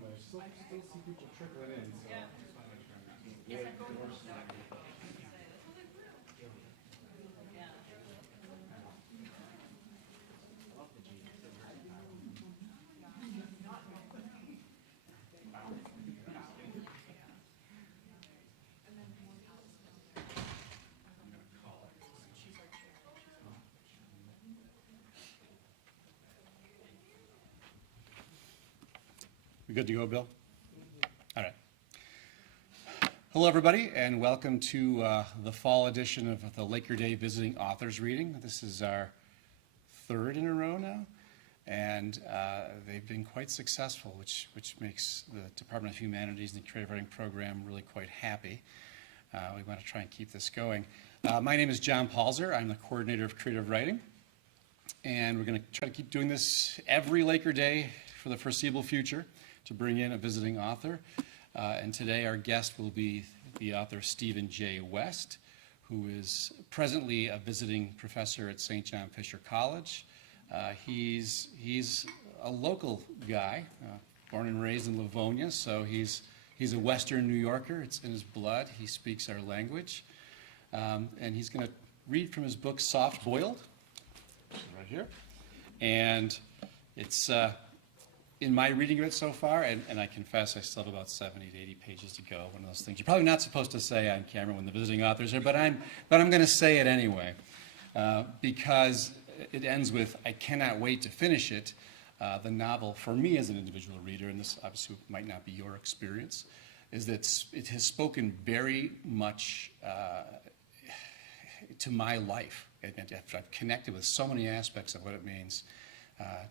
down, but I still see people trickling in, so I just want to make sure I'm not way forced. We good to go, Bill? All right. Hello, everybody, and welcome to the fall edition of the Laker Day Visiting Authors Reading. This is our third in a row now, and they've been quite successful, which makes the Department of Humanities and the Creative Writing Program really quite happy. We want to try and keep this going. My name is John Palzer. I'm the coordinator of creative writing, and we're going to try to keep doing this every Laker Day for the foreseeable future, to bring in a visiting author. And today our guest will be the author Stephen J. West, who is presently a visiting professor at St. John Fisher College. He's a local guy, born and raised in Livonia, so he's a Western New Yorker. It's in his blood. He speaks our language. And he's going to read from his book, Soft Boiled, right here. And it's in my reading of it so far, and I confess I still have about 70 to 80 pages to go, one of those things you're probably not supposed to say on camera when the visiting authors are, but I'm going to say it anyway, because it ends with, I cannot wait to finish it. The novel, for me as an individual reader, and this obviously might not be your experience, is that it has spoken very much to my life. I've connected with so many aspects of what it means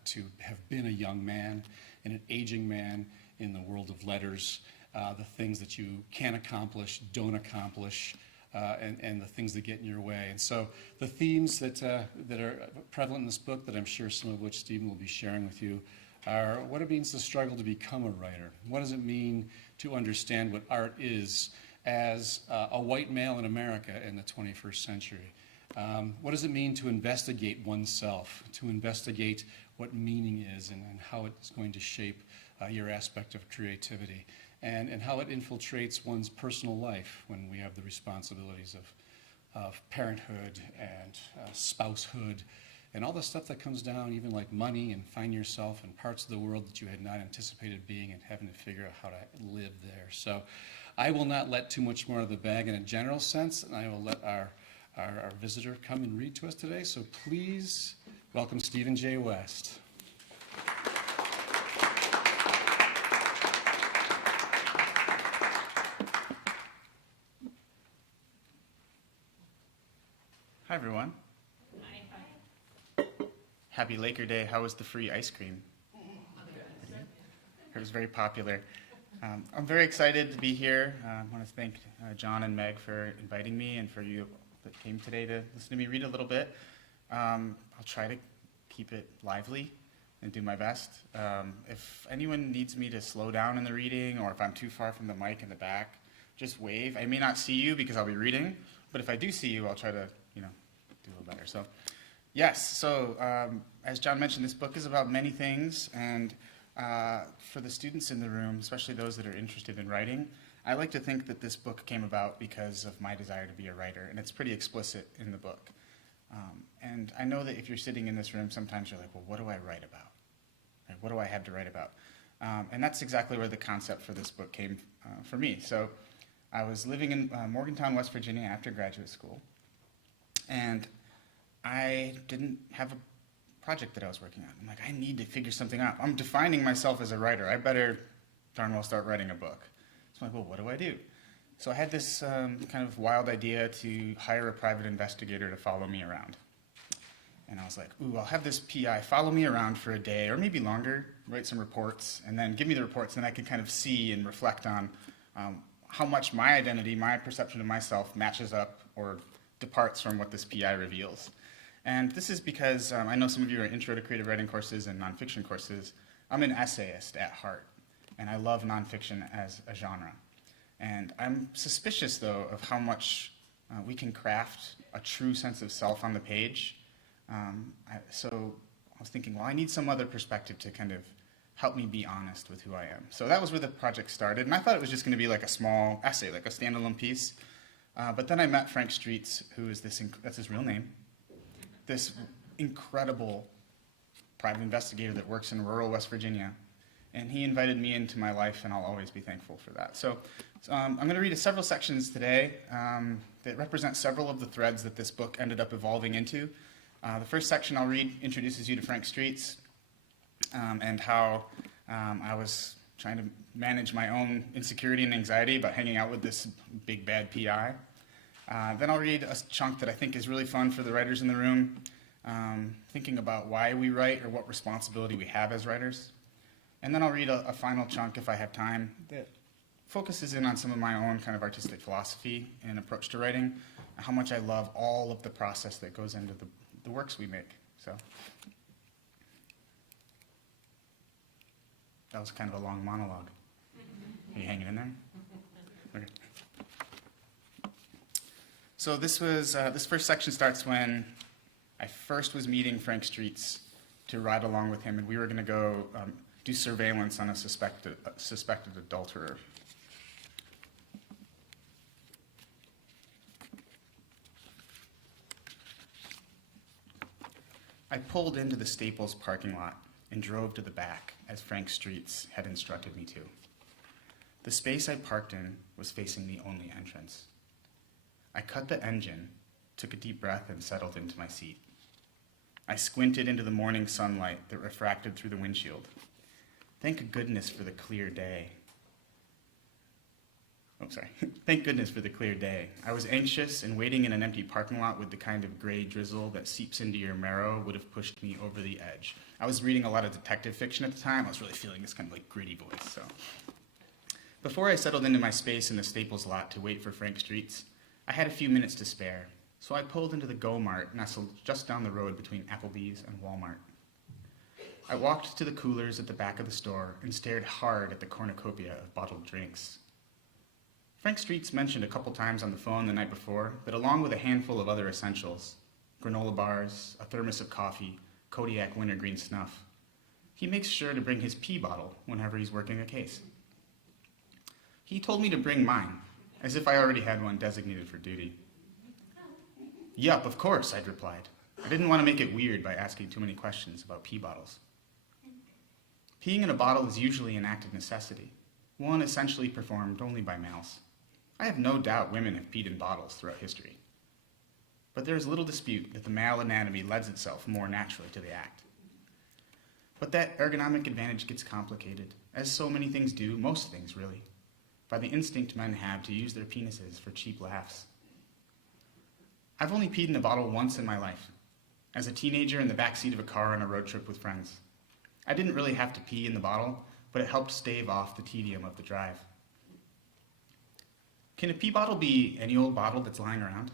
to have been a young man and an aging man in the world of letters, the things that you can accomplish, don't accomplish, and the things that get in your way. And so the themes that are prevalent in this book, that I'm sure some of which Stephen will be sharing with you, are what it means to struggle to become a writer. What does it mean to understand what art is as a white male in America in the 21st century? What does it mean to investigate oneself, to investigate what meaning is and how it's going to shape your aspect of creativity, and how it infiltrates one's personal life when we have the responsibilities of parenthood and spousehood and all the stuff that comes down, even like money, and find yourself in parts of the world that you had not anticipated being and having to figure out how to live there. So I will not let too much more of the bag in a general sense, and I will let our visitor come and read to us today. So please welcome Stephen J. West. Hi, everyone. Hi. Happy Laker Day. How was the free ice cream? It was very popular. I'm very excited to be here. I want to thank John and Meg for inviting me, and for you that came today to listen to me read a little bit. I'll try to keep it lively and do my best. If anyone needs me to slow down in the reading, or if I'm too far from the mic in the back, just wave. I may not see you because I'll be reading, but if I do see you, I'll try to, do a little better. So, yes. So, as John mentioned, this book is about many things, and for the students in the room, especially those that are interested in writing, I like to think that this book came about because of my desire to be a writer, and it's pretty explicit in the book. And I know that if you're sitting in this room, sometimes you're like, well, what do I write about? Like, what do I have to write about? And that's exactly where the concept for this book came for me. So I was living in Morgantown, West Virginia after graduate school, and I didn't have a project that I was working on. I'm like, I need to figure something out. I'm defining myself as a writer. I better darn well start writing a book. So I'm like, well, what do I do? So I had this kind of wild idea to hire a private investigator to follow me around. And I was like, ooh, I'll have this PI follow me around for a day or maybe longer, write some reports, and then give me the reports, and I can kind of see and reflect on how much my identity, my perception of myself matches up or departs from what this PI reveals. And this is because I know some of you are intro to creative writing courses and nonfiction courses. I'm an essayist at heart, and I love nonfiction as a genre. And I'm suspicious, though, of how much we can craft a true sense of self on the page. So I was thinking, well, I need some other perspective to kind of help me be honest with who I am. So that was where the project started, and I thought it was just going to be like a small essay, like a standalone piece. But then I met Frank Streets, who is that's his real name, this incredible private investigator that works in rural West Virginia. And he invited me into my life, and I'll always be thankful for that. So I'm going to read several sections today that represent several of the threads that this book ended up evolving into. The first section I'll read introduces you to Frank Streets and how I was trying to manage my own insecurity and anxiety about hanging out with this big bad PI. Then I'll read a chunk that I think is really fun for the writers in the room, thinking about why we write or what responsibility we have as writers. And then I'll read a final chunk, if I have time, that focuses in on some of my own kind of artistic philosophy and approach to writing, and how much I love all of the process that goes into the works we make. So that was kind of a long monologue. Are you hanging in there? Okay. So this first section starts when I first was meeting Frank Streets to ride along with him, and we were going to go do surveillance on a suspected adulterer. I pulled into the Staples parking lot and drove to the back as Frank Streets had instructed me to. The space I parked in was facing the only entrance. I cut the engine, took a deep breath, and settled into my seat. I squinted into the morning sunlight that refracted through the windshield. Thank goodness for the clear day. Thank goodness for the clear day. I was anxious, and waiting in an empty parking lot with the kind of gray drizzle that seeps into your marrow would have pushed me over the edge. I was reading a lot of detective fiction at the time. I was really feeling this kind of like gritty voice. So, before I settled into my space in the Staples lot to wait for Frank Streets, I had a few minutes to spare. So I pulled into the Go Mart nestled just down the road between Applebee's and Walmart. I walked to the coolers at the back of the store and stared hard at the cornucopia of bottled drinks. Frank Streets mentioned a couple times on the phone the night before that along with a handful of other essentials, granola bars, a thermos of coffee, Kodiak wintergreen snuff, he makes sure to bring his pee bottle whenever he's working a case. He told me to bring mine, as if I already had one designated for duty. Yup, of course, I'd replied. I didn't want to make it weird by asking too many questions about pee bottles. Peeing in a bottle is usually an act of necessity, one essentially performed only by males. I have no doubt women have peed in bottles throughout history. But there is little dispute that the male anatomy lends itself more naturally to the act. But that ergonomic advantage gets complicated, as so many things do, most things really, by the instinct men have to use their penises for cheap laughs. I've only peed in a bottle once in my life, as a teenager in the backseat of a car on a road trip with friends. I didn't really have to pee in the bottle, but it helped stave off the tedium of the drive. Can a pee bottle be any old bottle that's lying around?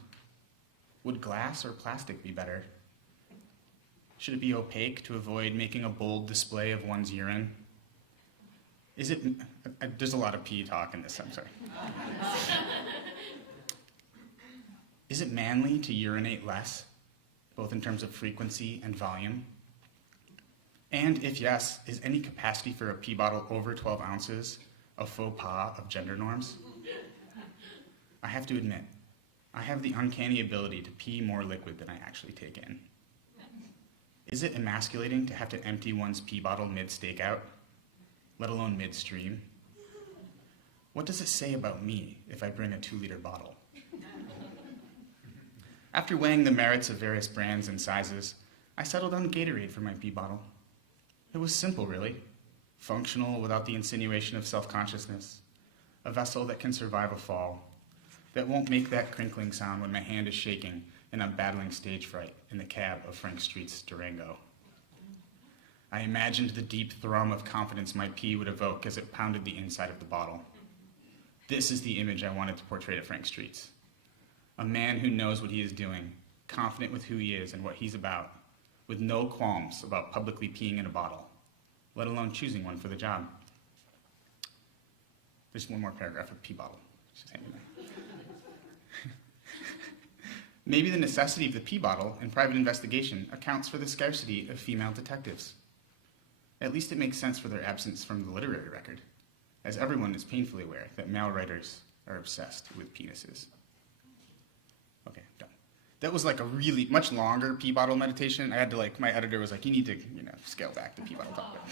Would glass or plastic be better? Should it be opaque to avoid making a bold display of one's urine? There's a lot of pee talk in this, I'm sorry. Is it manly to urinate less, both in terms of frequency and volume? And if yes, is any capacity for a pee bottle over 12 ounces a faux pas of gender norms? I have to admit, I have the uncanny ability to pee more liquid than I actually take in. Is it emasculating to have to empty one's pee bottle mid-stakeout, let alone midstream? What does it say about me if I bring a 2-liter bottle? After weighing the merits of various brands and sizes, I settled on Gatorade for my pee bottle. It was simple, really. Functional without the insinuation of self-consciousness. A vessel that can survive a fall. That won't make that crinkling sound when my hand is shaking and I'm battling stage fright in the cab of Frank Streets' Durango. I imagined the deep thrum of confidence my pee would evoke as it pounded the inside of the bottle. This is the image I wanted to portray to Frank Streets. A man who knows what he is doing, confident with who he is and what he's about, with no qualms about publicly peeing in a bottle, let alone choosing one for the job. There's one more paragraph of pee bottle. Just hang in there. Maybe the necessity of the pee bottle in private investigation accounts for the scarcity of female detectives. At least it makes sense for their absence from the literary record, as everyone is painfully aware that male writers are obsessed with penises. Okay, done. That was like a really much longer pee bottle meditation. I had to my editor was like, you need to, scale back the pee bottle talk.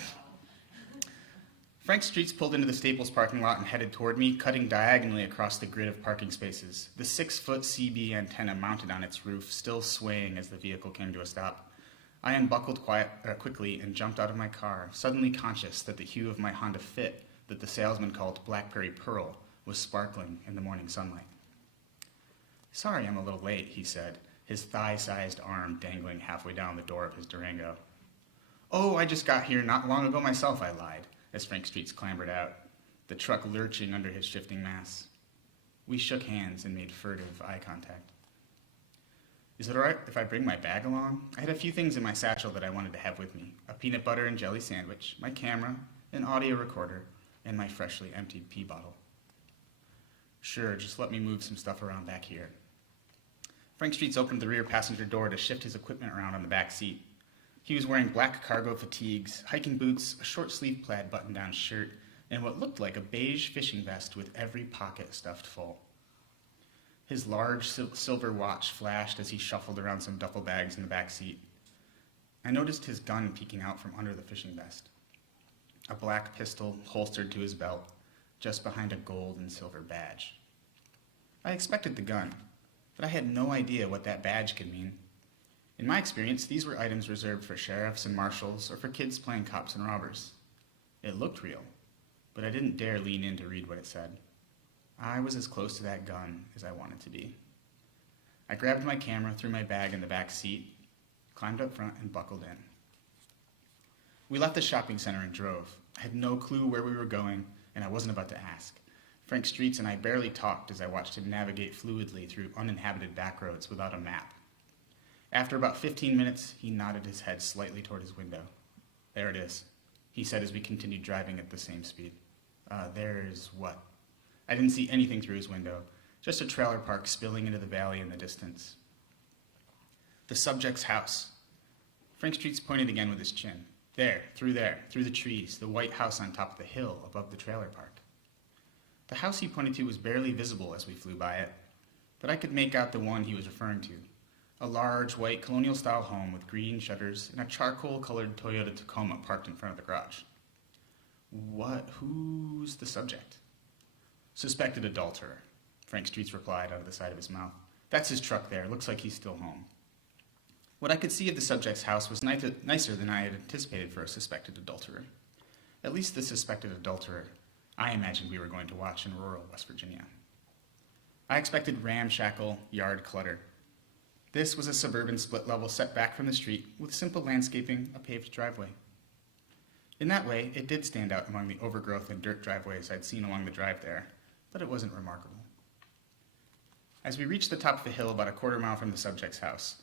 Frank Streets pulled into the Staples parking lot and headed toward me, cutting diagonally across the grid of parking spaces, the 6-foot CB antenna mounted on its roof, still swaying as the vehicle came to a stop. I unbuckled quickly and jumped out of my car, suddenly conscious that the hue of my Honda Fit, that the salesman called Blackberry Pearl, was sparkling in the morning sunlight. "Sorry I'm a little late," he said, his thigh-sized arm dangling halfway down the door of his Durango. "Oh, I just got here not long ago myself," I lied, as Frank Streets clambered out, the truck lurching under his shifting mass. We shook hands and made furtive eye contact. "Is it all right if I bring my bag along? I had a few things in my satchel that I wanted to have with me. A peanut butter and jelly sandwich, my camera, an audio recorder, and my freshly emptied pee bottle." "Sure, just let me move some stuff around back here." Frank Streets opened the rear passenger door to shift his equipment around on the back seat. He was wearing black cargo fatigues, hiking boots, a short-sleeved plaid button-down shirt, and what looked like a beige fishing vest with every pocket stuffed full. His large silver watch flashed as he shuffled around some duffel bags in the back seat. I noticed his gun peeking out from under the fishing vest. A black pistol holstered to his belt, just behind a gold and silver badge. I expected the gun, but I had no idea what that badge could mean. In my experience, these were items reserved for sheriffs and marshals or for kids playing cops and robbers. It looked real, but I didn't dare lean in to read what it said. I was as close to that gun as I wanted to be. I grabbed my camera, threw my bag in the back seat, climbed up front, and buckled in. We left the shopping center and drove. I had no clue where we were going, and I wasn't about to ask. Frank Streets and I barely talked as I watched him navigate fluidly through uninhabited back roads without a map. After about 15 minutes, he nodded his head slightly toward his window. "There it is," he said as we continued driving at the same speed. There's what?" I didn't see anything through his window, just a trailer park spilling into the valley in the distance. "The subject's house." Frank Streets pointed again with his chin. There, through the trees, the white house on top of the hill above the trailer park. The house he pointed to was barely visible as we flew by it, but I could make out the one he was referring to. A large, white, colonial-style home with green shutters and a charcoal-colored Toyota Tacoma parked in front of the garage. Who's the subject?" "Suspected adulterer," Frank Streets replied out of the side of his mouth. "That's his truck there. Looks like he's still home." What I could see of the subject's house was nicer than I had anticipated for a suspected adulterer. At least the suspected adulterer I imagined we were going to watch in rural West Virginia. I expected ramshackle yard clutter. This was a suburban split-level set back from the street with simple landscaping, a paved driveway. In that way, it did stand out among the overgrowth and dirt driveways I'd seen along the drive there, but it wasn't remarkable. As we reached the top of the hill about a quarter mile from the subject's house,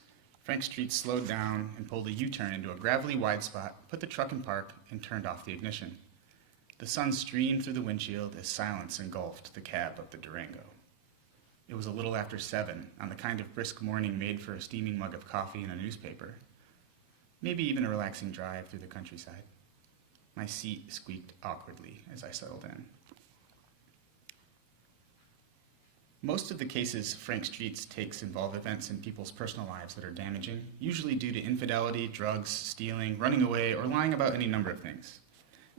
Frank Streets slowed down and pulled a U-turn into a gravelly wide spot, put the truck in park, and turned off the ignition. The sun streamed through the windshield as silence engulfed the cab of the Durango. It was a little after 7, on the kind of brisk morning made for a steaming mug of coffee and a newspaper. Maybe even a relaxing drive through the countryside. My seat squeaked awkwardly as I settled in. Most of the cases Frank Streets takes involve events in people's personal lives that are damaging, usually due to infidelity, drugs, stealing, running away, or lying about any number of things.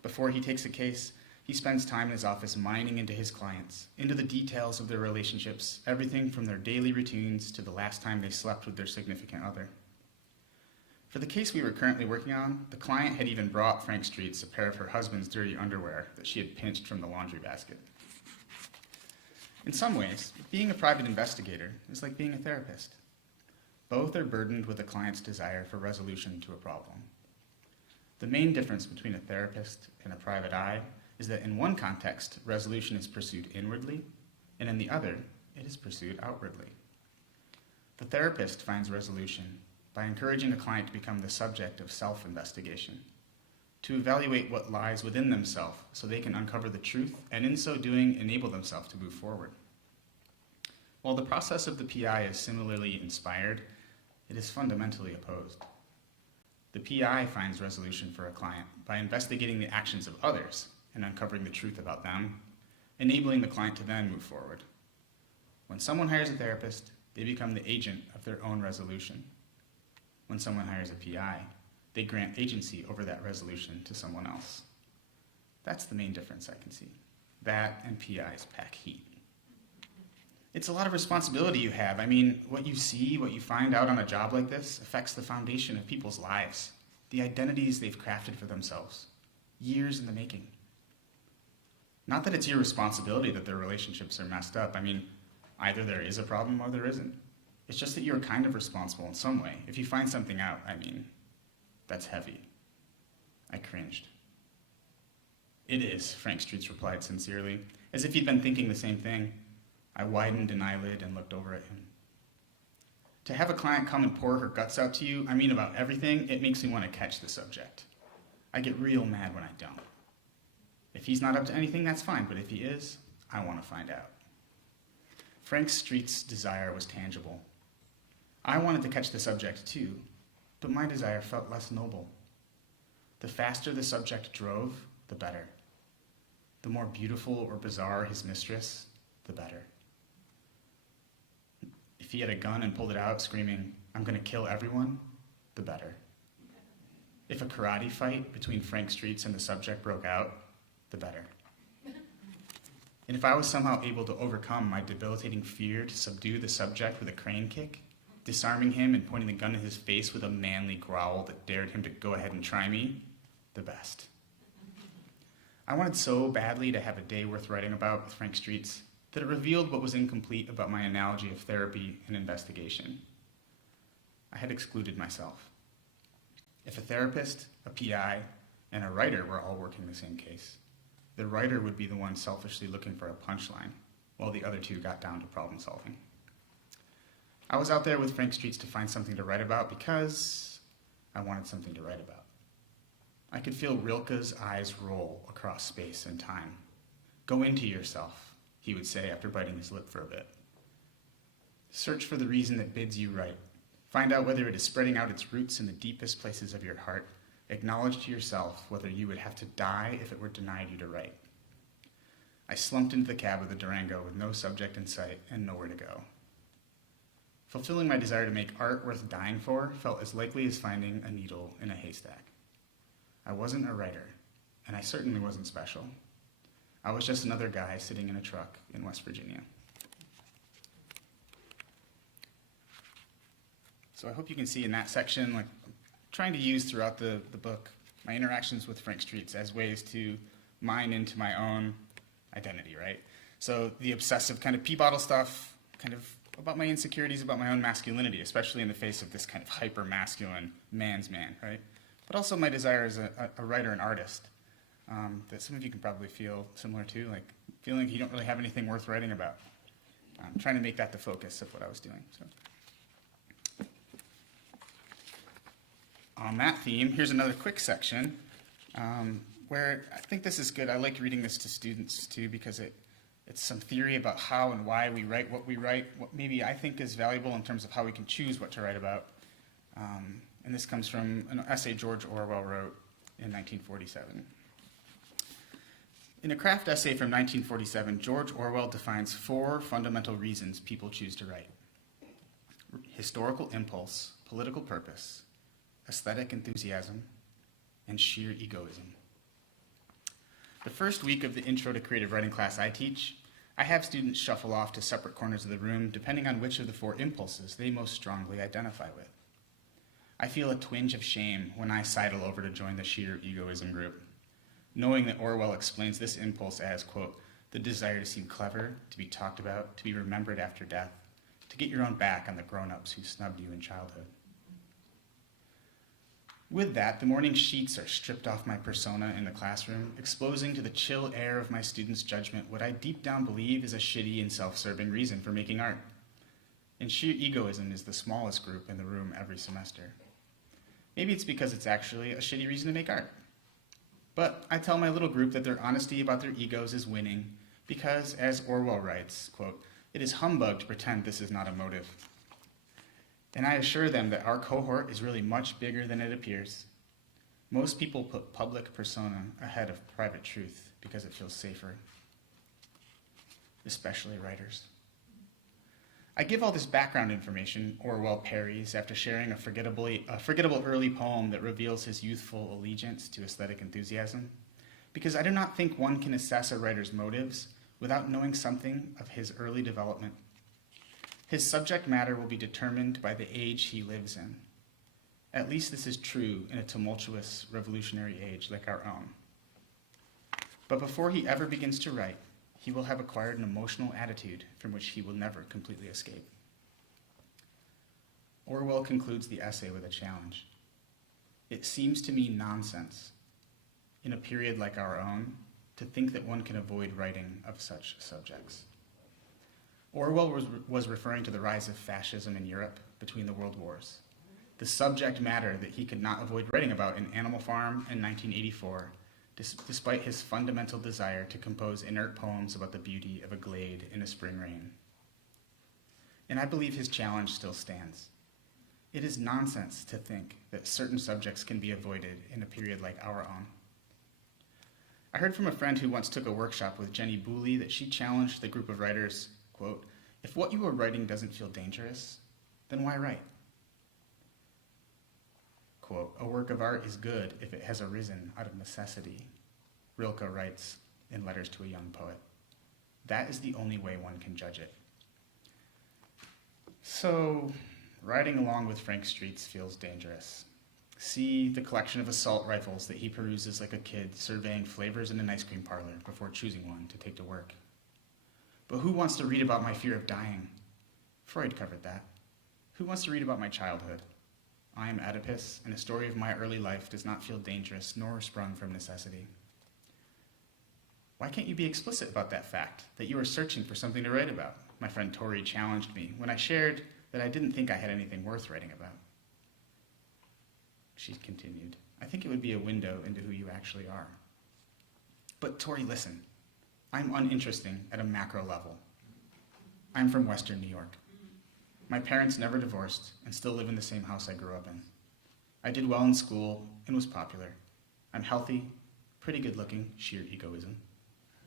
Before he takes a case, he spends time in his office mining into his clients, into the details of their relationships, everything from their daily routines to the last time they slept with their significant other. For the case we were currently working on, the client had even brought Frank Streets a pair of her husband's dirty underwear that she had pinched from the laundry basket. In some ways, being a private investigator is like being a therapist. Both are burdened with a client's desire for resolution to a problem. The main difference between a therapist and a private eye is that in one context, resolution is pursued inwardly, and in the other, it is pursued outwardly. The therapist finds resolution by encouraging a client to become the subject of self-investigation, to evaluate what lies within themselves so they can uncover the truth, and in so doing, enable themselves to move forward. While the process of the PI is similarly inspired, it is fundamentally opposed. The PI finds resolution for a client by investigating the actions of others and uncovering the truth about them, enabling the client to then move forward. When someone hires a therapist, they become the agent of their own resolution. When someone hires a PI, they grant agency over that resolution to someone else. That's the main difference I can see. That and PIs pack heat. It's a lot of responsibility you have. I mean, what you see, what you find out on a job like this affects the foundation of people's lives, the identities they've crafted for themselves, years in the making. Not that it's your responsibility that their relationships are messed up. I mean, either there is a problem or there isn't. It's just that you're kind of responsible in some way. If you find something out, I mean, that's heavy. I cringed. It is, Frank Streets replied sincerely, as if he'd been thinking the same thing. I widened an eyelid and looked over at him. To have a client come and pour her guts out to you, I mean about everything, it makes me want to catch the subject. I get real mad when I don't. If he's not up to anything, that's fine, but if he is, I want to find out. Frank Streets' desire was tangible. I wanted to catch the subject too, but my desire felt less noble. The faster the subject drove, the better. The more beautiful or bizarre his mistress, the better. If he had a gun and pulled it out screaming, "I'm going to kill everyone," the better. If a karate fight between Frank Streets and the subject broke out, the better. And if I was somehow able to overcome my debilitating fear to subdue the subject with a crane kick, disarming him and pointing the gun in his face with a manly growl that dared him to go ahead and try me, the best. I wanted so badly to have a day worth writing about with Frank Streets that it revealed what was incomplete about my analogy of therapy and investigation. I had excluded myself. If a therapist, a PI, and a writer were all working the same case, the writer would be the one selfishly looking for a punchline, while the other two got down to problem solving. I was out there with Frank Streets to find something to write about because I wanted something to write about. I could feel Rilke's eyes roll across space and time. "Go into yourself," he would say after biting his lip for a bit. "Search for the reason that bids you write. Find out whether it is spreading out its roots in the deepest places of your heart. Acknowledge to yourself whether you would have to die if it were denied you to write." I slumped into the cab of the Durango with no subject in sight and nowhere to go. Fulfilling my desire to make art worth dying for felt as likely as finding a needle in a haystack. I wasn't a writer, and I certainly wasn't special. I was just another guy sitting in a truck in West Virginia. So I hope you can see in that section, like, I'm trying to use throughout the book my interactions with Frank Streets as ways to mine into my own identity, right? So the obsessive kind of pee bottle stuff, kind of about my insecurities, about my own masculinity, especially in the face of this kind of hyper-masculine man's man, right? But also my desire as a writer and artist that some of you can probably feel similar to, like feeling like you don't really have anything worth writing about. Trying to make that the focus of what I was doing. So, on that theme, here's another quick section where I think this is good. I like reading this to students too because it's some theory about how and why we write what we write, what maybe I think is valuable in terms of how we can choose what to write about. And this comes from an essay George Orwell wrote in 1947. In a craft essay from 1947, George Orwell defines 4 fundamental reasons people choose to write: historical impulse, political purpose, aesthetic enthusiasm, and sheer egoism. The first week of the Intro to Creative Writing class I teach, I have students shuffle off to separate corners of the room depending on which of the 4 impulses they most strongly identify with. I feel a twinge of shame when I sidle over to join the sheer egoism group, knowing that Orwell explains this impulse as, quote, the desire to seem clever, to be talked about, to be remembered after death, to get your own back on the grown-ups who snubbed you in childhood. With that, the morning sheets are stripped off my persona in the classroom, exposing to the chill air of my students' judgment what I deep down believe is a shitty and self-serving reason for making art. And sheer egoism is the smallest group in the room every semester. Maybe it's because it's actually a shitty reason to make art. But I tell my little group that their honesty about their egos is winning because, as Orwell writes, quote, it is humbug to pretend this is not a motive. And I assure them that our cohort is really much bigger than it appears. Most people put public persona ahead of private truth because it feels safer, especially writers. I give all this background information Orwell parries after sharing a forgettable early poem that reveals his youthful allegiance to aesthetic enthusiasm, because I do not think one can assess a writer's motives without knowing something of his early development. His subject matter will be determined by the age he lives in. At least this is true in a tumultuous, revolutionary age like our own. But before he ever begins to write, he will have acquired an emotional attitude from which he will never completely escape. Orwell concludes the essay with a challenge. It seems to me nonsense, in a period like our own, to think that one can avoid writing of such subjects. Orwell was referring to the rise of fascism in Europe between the world wars, the subject matter that he could not avoid writing about in Animal Farm in 1984, despite his fundamental desire to compose inert poems about the beauty of a glade in a spring rain. And I believe his challenge still stands. It is nonsense to think that certain subjects can be avoided in a period like our own. I heard from a friend who once took a workshop with Jenny Booley that she challenged the group of writers, quote, "If what you are writing doesn't feel dangerous, then why write?" Quote, "A work of art is good if it has arisen out of necessity," Rilke writes in Letters to a Young Poet. That is the only way one can judge it. So, riding along with Frank Streets feels dangerous. See the collection of assault rifles that he peruses like a kid surveying flavors in an ice cream parlor before choosing one to take to work. But who wants to read about my fear of dying? Freud covered that. Who wants to read about my childhood? I am Oedipus, and a story of my early life does not feel dangerous nor sprung from necessity. Why can't you be explicit about that fact, that you are searching for something to write about? My friend Tori challenged me when I shared that I didn't think I had anything worth writing about. She continued, "I think it would be a window into who you actually are." But Tori, listen. I'm uninteresting at a macro level. I'm from Western New York. My parents never divorced and still live in the same house I grew up in. I did well in school and was popular. I'm healthy, pretty good looking, sheer egoism,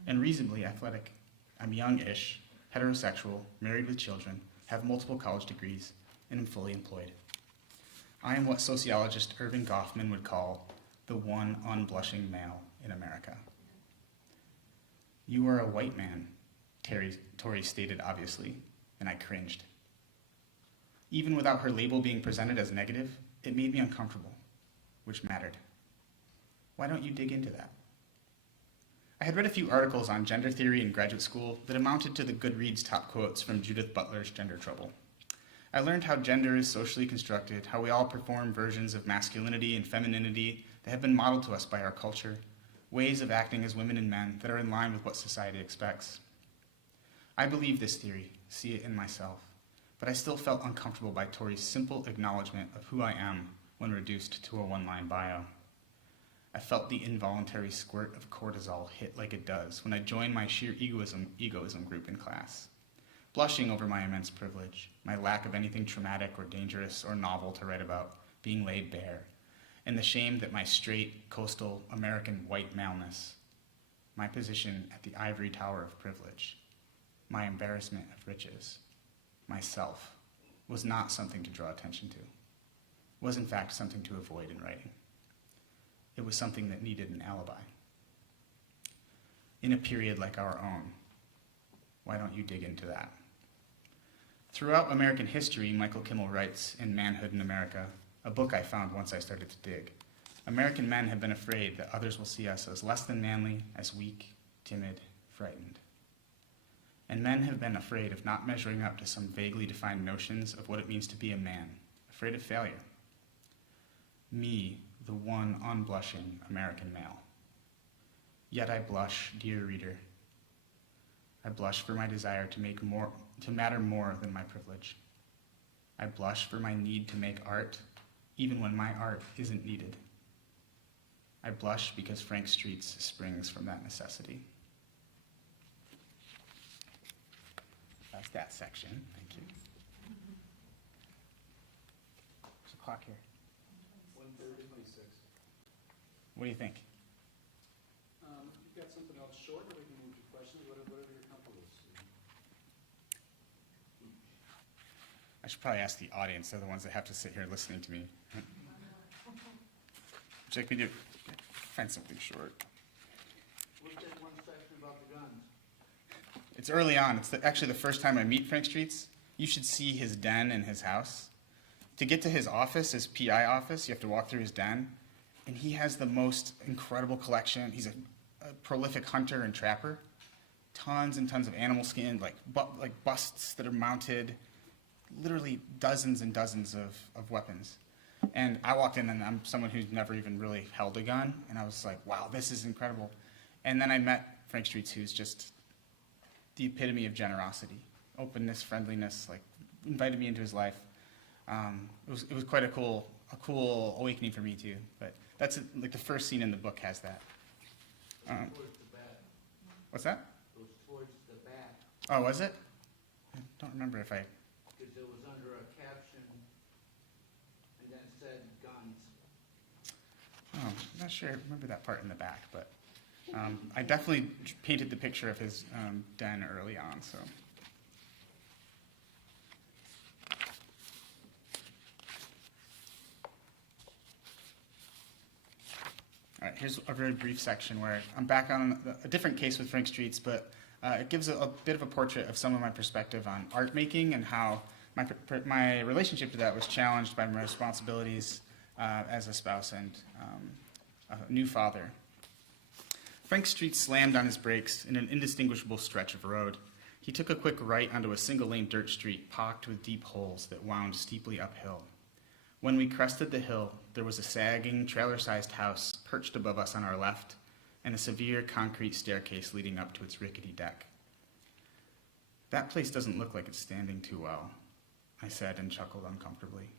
and reasonably athletic. I'm young-ish, heterosexual, married with children, have multiple college degrees, and am fully employed. I am what sociologist Irving Goffman would call the one unblushing male in America. "You are a white man," Tori stated obviously, and I cringed. Even without her label being presented as negative, it made me uncomfortable, which mattered. Why don't you dig into that? I had read a few articles on gender theory in graduate school that amounted to the Goodreads top quotes from Judith Butler's Gender Trouble. I learned how gender is socially constructed, how we all perform versions of masculinity and femininity that have been modeled to us by our culture, ways of acting as women and men that are in line with what society expects. I believe this theory, see it in myself, but I still felt uncomfortable by Tori's simple acknowledgement of who I am when reduced to a one-line bio. I felt the involuntary squirt of cortisol hit like it does when I joined my sheer egoism group in class, blushing over my immense privilege, my lack of anything traumatic or dangerous or novel to write about being laid bare, and the shame that my straight, coastal, American white maleness, my position at the ivory tower of privilege, my embarrassment of riches, myself, was not something to draw attention to, was in fact something to avoid in writing. It was something that needed an alibi. In a period like our own, why don't you dig into that? Throughout American history, Michael Kimmel writes in Manhood in America, a book I found once I started to dig, American men have been afraid that others will see us as less than manly, as weak, timid, frightened. And men have been afraid of not measuring up to some vaguely defined notions of what it means to be a man, afraid of failure. Me, the one unblushing American male. Yet I blush, dear reader. I blush for my desire to matter more than my privilege. I blush for my need to make art, even when my art isn't needed. I blush because Frank Streets springs from that necessity. That's that section. Thank you. clock here? 1:30, 26. What do you think? You've got something else short, or we can move to questions, whatever you're comfortable with. I should probably ask the audience. They're the ones that have to sit here listening to me. Would you like me to find something short? We'll take one section about the guns. It's early on. It's actually the first time I meet Frank Streets. You should see his den in his house. To get to his office, his PI office, you have to walk through his den. And he has the most incredible collection. He's a prolific hunter and trapper. Tons and tons of animal skin, like busts that are mounted. Literally dozens and dozens of weapons. And I walked in, and I'm someone who's never even really held a gun. And I was like, wow, this is incredible. And then I met Frank Streets, who's just the epitome of generosity, openness, friendliness, like invited me into his life. It was quite a cool awakening for me too. But that's like the first scene in the book has that. Towards the back. What's that? It was towards the back, Oh, was it? I don't remember if I. because it was under a caption, and then it said guns. Oh, I'm not sure. I remember that part in the back, but I definitely painted the picture of his den early on. So. All right, here's a very brief section where I'm back on a different case with Frank Streets, but it gives a bit of a portrait of some of my perspective on art making and how my relationship to that was challenged by my responsibilities as a spouse and a new father. Frank Streets slammed on his brakes in an indistinguishable stretch of road. He took a quick right onto a single-lane dirt street pocked with deep holes that wound steeply uphill. When we crested the hill, there was a sagging, trailer-sized house perched above us on our left, and a severe concrete staircase leading up to its rickety deck. "That place doesn't look like it's standing too well," I said and chuckled uncomfortably.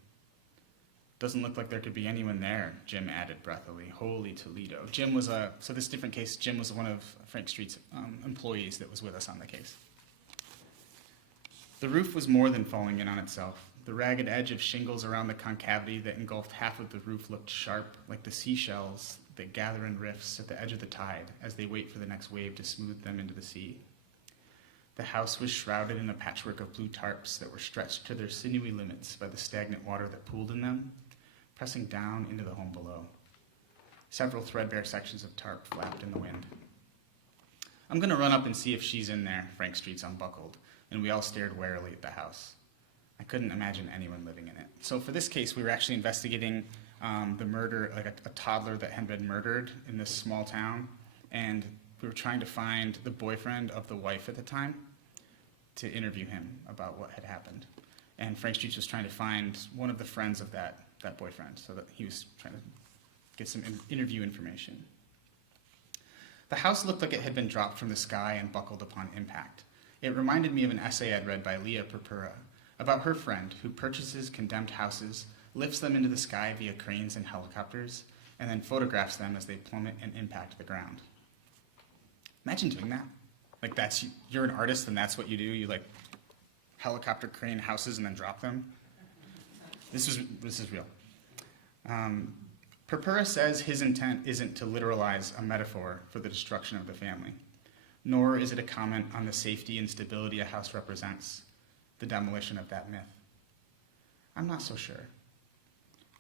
"Doesn't look like there could be anyone there," Jim added breathily. "Holy Toledo." Jim was so this different case, Jim was one of Frank Street's employees that was with us on the case. The roof was more than falling in on itself. The ragged edge of shingles around the concavity that engulfed half of the roof looked sharp, like the seashells that gather in rifts at the edge of the tide as they wait for the next wave to smooth them into the sea. The house was shrouded in a patchwork of blue tarps that were stretched to their sinewy limits by the stagnant water that pooled in them, pressing down into the home below. Several threadbare sections of tarp flapped in the wind. "I'm going to run up and see if she's in there," Frank Streets unbuckled, and we all stared warily at the house. I couldn't imagine anyone living in it. So for this case, we were actually investigating the murder, like a toddler that had been murdered in this small town, and we were trying to find the boyfriend of the wife at the time to interview him about what had happened. And Frank Streets was trying to find one of the friends of that boyfriend, so that he was trying to get some interview information. The house looked like it had been dropped from the sky and buckled upon impact. It reminded me of an essay I'd read by Leah Purpura about her friend who purchases condemned houses, lifts them into the sky via cranes and helicopters, and then photographs them as they plummet and impact the ground. Imagine doing that. Like you're an artist and that's what you do. You like helicopter crane houses and then drop them. This is real. Purpura says his intent isn't to literalize a metaphor for the destruction of the family, nor is it a comment on the safety and stability a house represents, the demolition of that myth. I'm not so sure.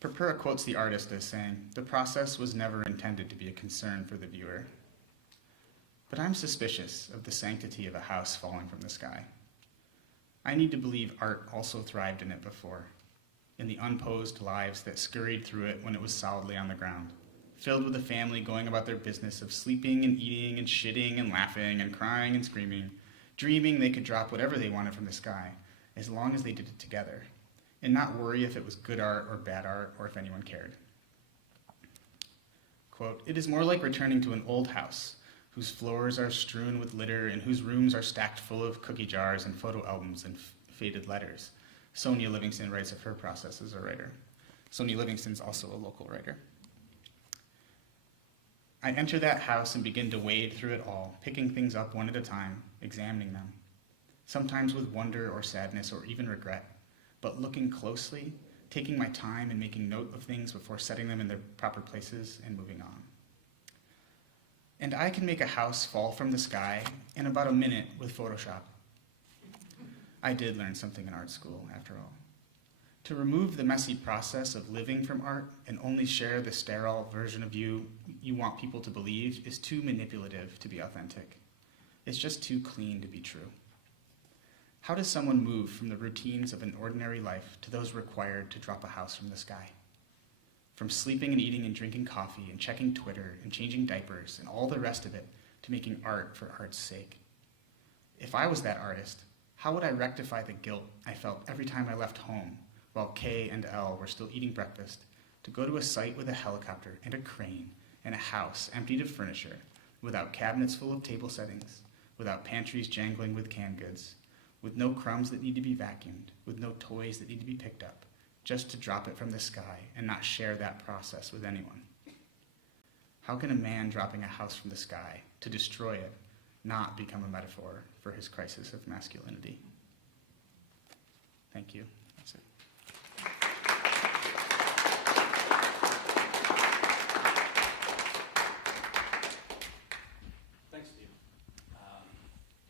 Purpura quotes the artist as saying, "The process was never intended to be a concern for the viewer." But I'm suspicious of the sanctity of a house falling from the sky. I need to believe art also thrived in it before, in the unposed lives that scurried through it when it was solidly on the ground, filled with a family going about their business of sleeping and eating and shitting and laughing and crying and screaming, dreaming they could drop whatever they wanted from the sky, as long as they did it together, and not worry if it was good art or bad art or if anyone cared. Quote, "It is more like returning to an old house whose floors are strewn with litter and whose rooms are stacked full of cookie jars and photo albums and faded letters," Sonia Livingston writes of her process as a writer. Sonia Livingston's also a local writer. "I enter that house and begin to wade through it all, picking things up one at a time, examining them, sometimes with wonder or sadness or even regret, but looking closely, taking my time and making note of things before setting them in their proper places and moving on. And I can make a house fall from the sky in about a minute with Photoshop. I did learn something in art school, after all. To remove the messy process of living from art and only share the sterile version of you want people to believe is too manipulative to be authentic. It's just too clean to be true. How does someone move from the routines of an ordinary life to those required to drop a house from the sky? From sleeping and eating and drinking coffee and checking Twitter and changing diapers and all the rest of it to making art for art's sake. If I was that artist, how would I rectify the guilt I felt every time I left home while K and L were still eating breakfast to go to a site with a helicopter and a crane and a house emptied of furniture, without cabinets full of table settings, without pantries jangling with canned goods, with no crumbs that need to be vacuumed, with no toys that need to be picked up, just to drop it from the sky and not share that process with anyone? How can a man dropping a house from the sky to destroy it not become a metaphor for his crisis of masculinity? Thank you. That's it. Thanks, Steve.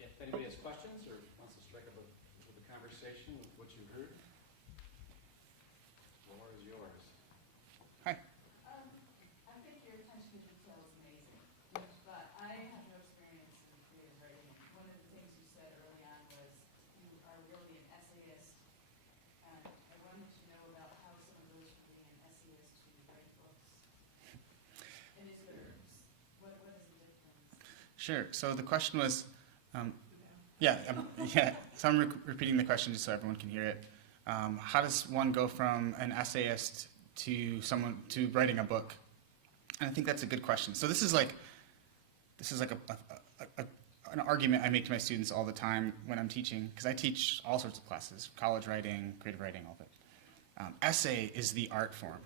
If anybody has questions or wants to strike up with a conversation with what you heard, the floor is yours. Hi. I think your attention to detail is amazing, but I have no experience in creative writing. One of the things you said early on was you are really an essayist, and I wanted to know about how someone goes from being an essayist to write books. And is there, what is the difference? Sure. So the question was, so I'm repeating the question just so everyone can hear it. How does one go from an essayist to writing a book? And I think that's a good question. So this is like an argument I make to my students all the time when I'm teaching, because I teach all sorts of classes: college writing, creative writing, all of it. Essay is the art form.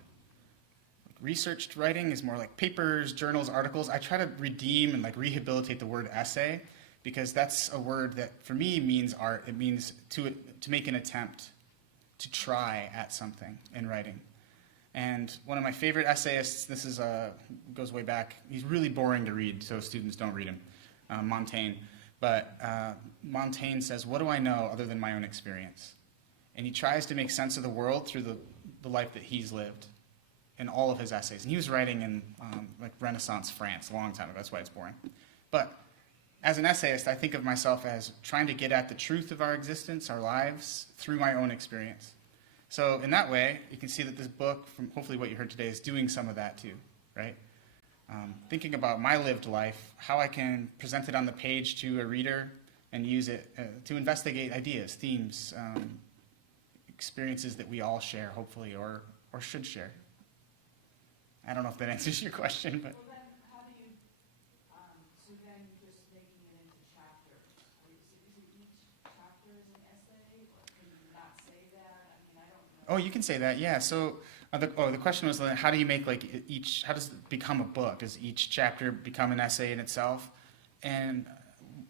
Researched writing is more like papers, journals, articles. I try to redeem and rehabilitate the word essay, because that's a word that for me means art. It means to make an attempt, to try at something in writing. And one of my favorite essayists, this is goes way back. He's really boring to read, so students don't read him, Montaigne. But Montaigne says, "What do I know other than my own experience?" And he tries to make sense of the world through the life that he's lived in all of his essays. And he was writing in Renaissance France a long time ago. That's why it's boring. But as an essayist, I think of myself as trying to get at the truth of our existence, our lives, through my own experience. So in that way, you can see that this book, from hopefully what you heard today, is doing some of that too, right? Thinking about my lived life, how I can present it on the page to a reader and use it to investigate ideas, themes, experiences that we all share, hopefully, or should share. I don't know if that answers your question, but... Well, then, how do you, so then you're just making it into chapters. Is each chapter is an essay, or can you not say that? I mean, I don't know. Oh, you can say that, yeah. So the question was, how do you make how does it become a book? Does each chapter become an essay in itself? And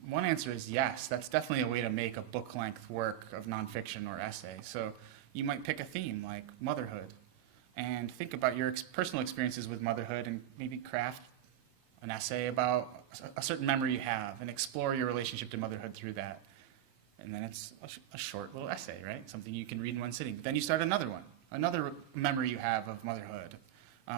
one answer is yes. That's definitely a way to make a book-length work of nonfiction or essay. So you might pick a theme like motherhood and think about your personal experiences with motherhood and maybe craft an essay about a certain memory you have and explore your relationship to motherhood through that. And then it's a short little essay, right? Something you can read in one sitting. But then you start another one, another memory you have of motherhood.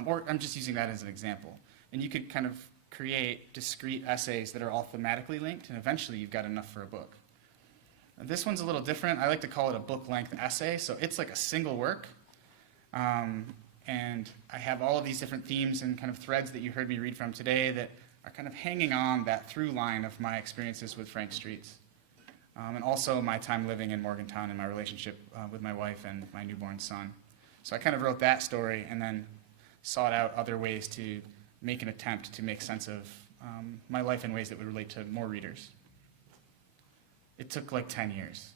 Or I'm just using that as an example. And you could kind of create discrete essays that are all thematically linked, and eventually you've got enough for a book. This one's a little different. I like to call it a book-length essay. So it's like a single work. And I have all of these different themes and kind of threads that you heard me read from today that are kind of hanging on that through line of my experiences with Frank Streets. And also my time living in Morgantown and my relationship with my wife and my newborn son. So I kind of wrote that story and then sought out other ways to make an attempt to make sense of my life in ways that would relate to more readers. It took like 10 years.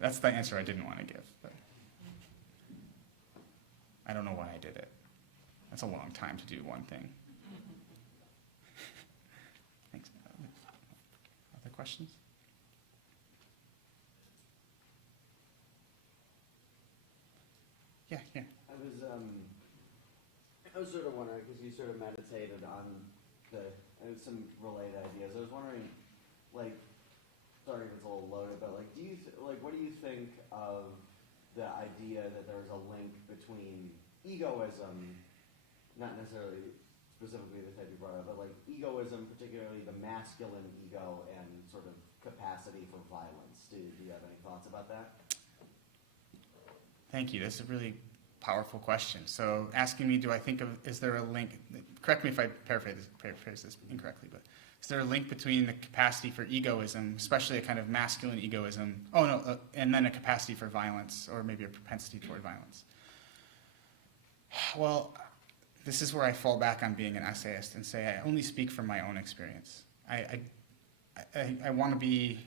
That's the answer I didn't want to give. But I don't know why I did it. That's a long time to do one thing. Thanks. Other questions? Yeah, yeah. I was sort of wondering, because you sort of meditated on some related ideas. I was wondering, like, sorry if it's a little loaded, but like, what do you think of the idea that there's a link between egoism, not necessarily specifically the type you brought up, but like egoism, particularly the masculine ego, and sort of capacity for violence? Do you have any thoughts about that? Thank you. That's a really powerful question. So asking me, is there a link, correct me if I paraphrase this incorrectly, but is there a link between the capacity for egoism, especially a kind of masculine egoism, and then a capacity for violence, or maybe a propensity toward violence? Well, this is where I fall back on being an essayist and say I only speak from my own experience. I want to be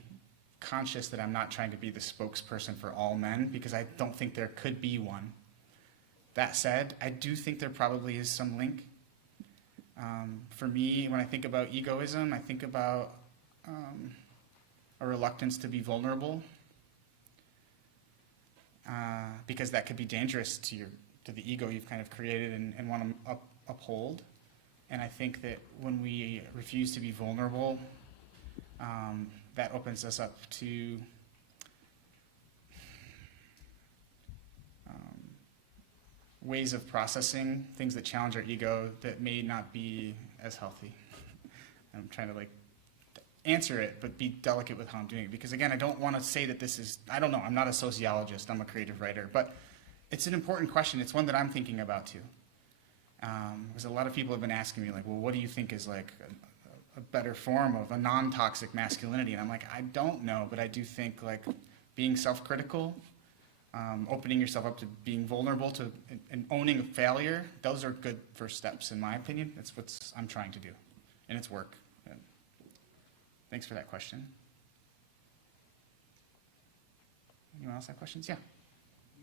conscious that I'm not trying to be the spokesperson for all men, because I don't think there could be one. That said, I do think there probably is some link. For me, when I think about egoism, I think about a reluctance to be vulnerable, because that could be dangerous to the ego you've kind of created and want to uphold. And I think that when we refuse to be vulnerable, that opens us up to ways of processing things that challenge our ego that may not be as healthy. I'm trying to answer it, but be delicate with how I'm doing it. Because again, I don't want to say that this is, I don't know, I'm not a sociologist, I'm a creative writer, but it's an important question. It's one that I'm thinking about too. Because a lot of people have been asking me well, what do you think is a better form of a non-toxic masculinity? And I'm like, I don't know, but I do think being self-critical, opening yourself up to being vulnerable to and owning a failure, those are good first steps in my opinion. That's what I'm trying to do, and it's work. Thanks for that question. Anyone else have questions? Yeah.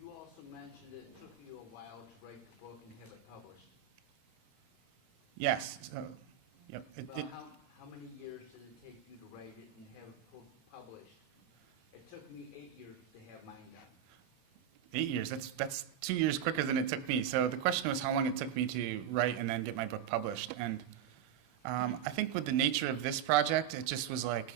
You also mentioned it took you a while to write the book and have it published. Yes. So, yep. How many years did it take you to write it and have it published? It took me 8 years to have mine done. 8 years. That's 2 years quicker than it took me. So the question was how long it took me to write and then get my book published. And I think with the nature of this project, it just was I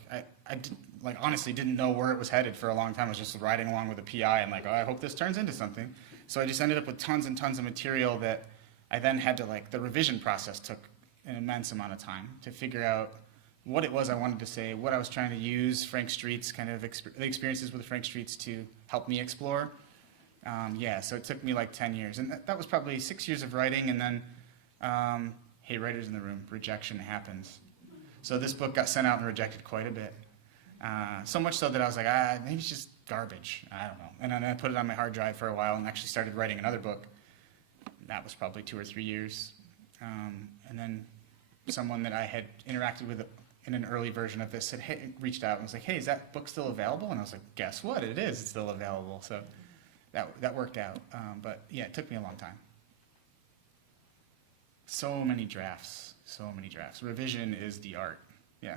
honestly didn't know where it was headed for a long time. I was just riding along with a PI and I hope this turns into something. So I just ended up with tons and tons of material that I then had to the revision process took an immense amount of time to figure out what it was I wanted to say, what I was trying to use Frank Street's kind of the experiences with Frank Street's to help me explore. So it took me 10 years. And that was probably 6 years of writing, and then, hey, writers in the room, rejection happens. So this book got sent out and rejected quite a bit. So much so that I was like, maybe it's just garbage. I don't know. And then I put it on my hard drive for a while and actually started writing another book. That was probably 2 or 3 years. And then someone that I had interacted with in an early version of this reached out and was like, hey, is that book still available? And I was like, guess what? It is. It's still available. So that worked out. But yeah, it took me a long time. So many drafts. Revision is the art. Yeah.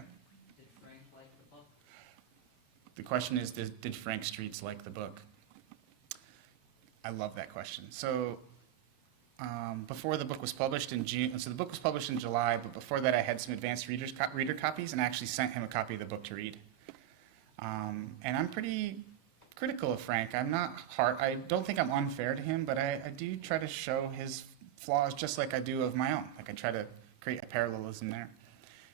Did Frank like the book? The question is, did Frank Streets like the book? I love that question. So before the book was published in June, so the book was published in July, but before that I had some advanced reader copies, and I actually sent him a copy of the book to read. And I'm pretty critical of Frank. I don't think I'm unfair to him, but I do try to show his flaws just like I do of my own. I try to create a parallelism there.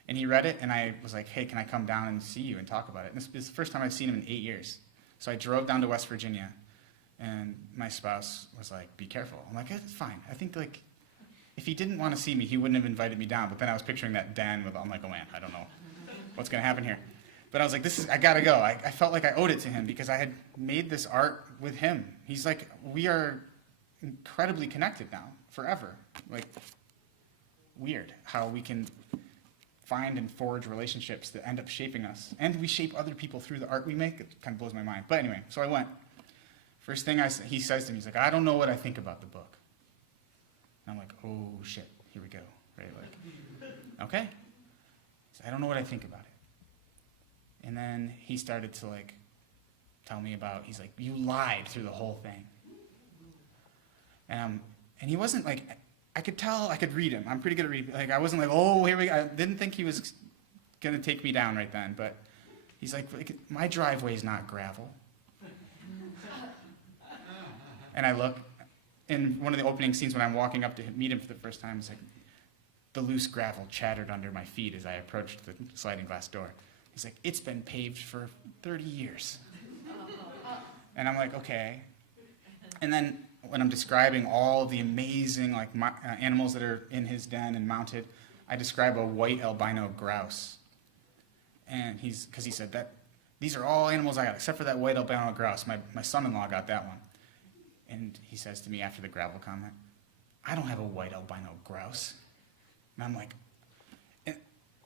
And he read it, and I was like, hey, can I come down and see you and talk about it? And this is the first time I've seen him in 8 years. So I drove down to West Virginia, and my spouse was like, be careful. I'm like, it's fine. I think if he didn't want to see me, he wouldn't have invited me down. But then I was picturing that den I'm like, oh man, I don't know what's going to happen here. But I was like, I got to go. I felt like I owed it to him because I had made this art with him. He's like, we are incredibly connected now, forever. Weird how we can find and forge relationships that end up shaping us. And we shape other people through the art we make. It kind of blows my mind. But anyway, so I went. First thing he says to me, he's like, I don't know what I think about the book. And I'm like, oh shit, here we go. Right? Okay. So I don't know what I think about it. And then he started to tell me about, he's like, you lied through the whole thing. And he wasn't like, I could tell, I could read him. I'm pretty good at reading. Like, I wasn't like, oh, here we go. I didn't think he was going to take me down right then, but he's like, my driveway's not gravel. And I look, in one of the opening scenes when I'm walking up to meet him for the first time, it's like, the loose gravel chattered under my feet as I approached the sliding glass door. He's like, it's been paved for 30 years. And I'm like, okay. And then when I'm describing all of the amazing animals that are in his den and mounted, I describe a white albino grouse. And because he said that these are all animals I got, except for that white albino grouse. My son-in-law got that one. And he says to me after the gravel comment, I don't have a white albino grouse. And I'm like,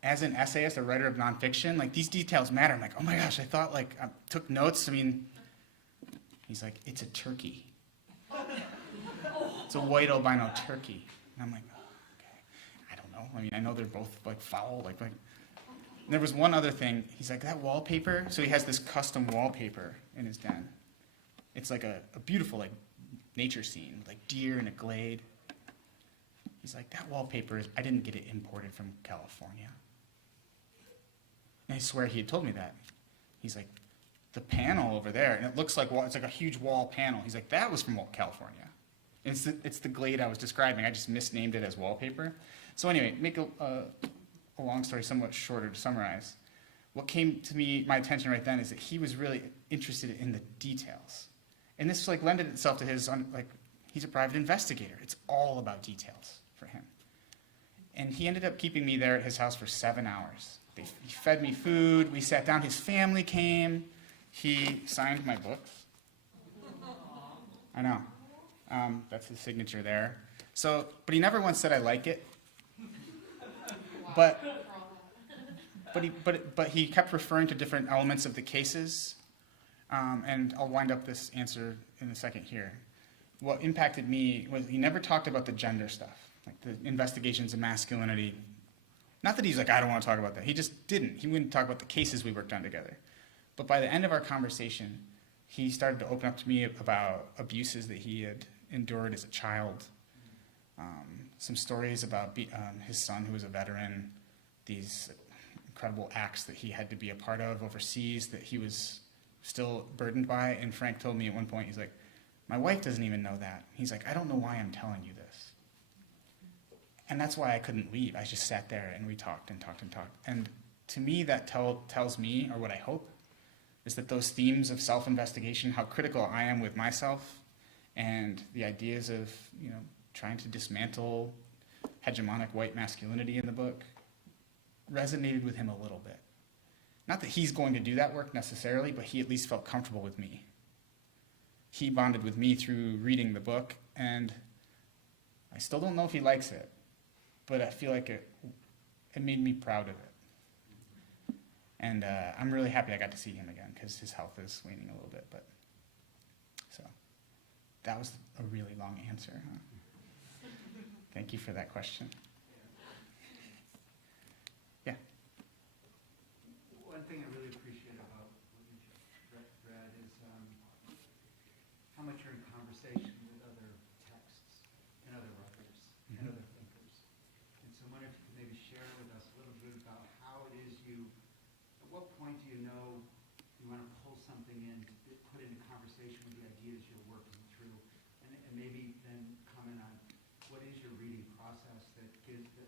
as an essayist, a writer of nonfiction, like these details matter. I'm like, oh my gosh, I thought I took notes. I mean, he's like, it's a turkey. It's a white albino turkey. And I'm like, oh, okay, I don't know. I mean, I know they're both foul. And there was one other thing. He's like, that wallpaper. So he has this custom wallpaper in his den. It's like a beautiful nature scene, like deer in a glade. He's like, that wallpaper I didn't get it imported from California. And I swear he had told me that. He's like, the panel over there, and it looks like it's like a huge wall panel. He's like, that was from California. And it's the glade I was describing. I just misnamed it as wallpaper. So anyway, make a long story somewhat shorter to summarize. What came to my attention right then is that he was really interested in the details. And this lended itself to his, he's a private investigator. It's all about details for him. And he ended up keeping me there at his house for 7 hours. He fed me food, we sat down, his family came, he signed my books. I know. That's his signature there. But he never once said, I like it. But he kept referring to different elements of the cases. And I'll wind up this answer in a second here. What impacted me was he never talked about the gender stuff, like the investigations of masculinity. Not that he's like, I don't want to talk about that. He just didn't. He wouldn't talk about the cases we worked on together. But by the end of our conversation, he started to open up to me about abuses that he had endured as a child, some stories about his son who was a veteran, these incredible acts that he had to be a part of overseas that he was still burdened by. And Frank told me at one point, he's like, my wife doesn't even know that. He's like, I don't know why I'm telling you this. And that's why I couldn't leave. I just sat there and we talked and talked and talked. And to me, that tells me, or what I hope, is that those themes of self-investigation, how critical I am with myself, and the ideas of trying to dismantle hegemonic white masculinity in the book, resonated with him a little bit. Not that he's going to do that work necessarily, but he at least felt comfortable with me. He bonded with me through reading the book, and I still don't know if he likes it, but I feel like it made me proud of it. And I'm really happy I got to see him again, because his health is waning a little bit. So that was a really long answer. Huh? Thank you for that question. Yeah. One thing I really appreciate about what you just read is how much you're in conversation with other texts and other writers and other thinkers. And so I wonder if you could maybe share with us a little bit about how it is at what point do you know you want to pull something in to put into conversation with the ideas you're working through, and maybe then comment on what is your reading process that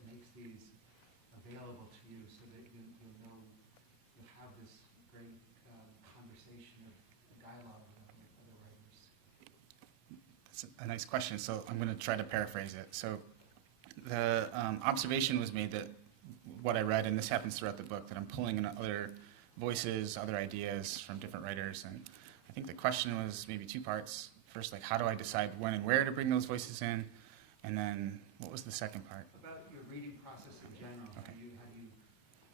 makes these available to you so that you'll know you'll have this great conversation of dialogue with other writers. That's a nice question. So I'm going to try to paraphrase it. So the observation was made that what I read, and this happens throughout the book, that I'm pulling in other voices, other ideas from different writers. And I think the question was maybe two parts. First, how do I decide when and where to bring those voices in? And then what was the second part? About your reading process in general. Okay. How do you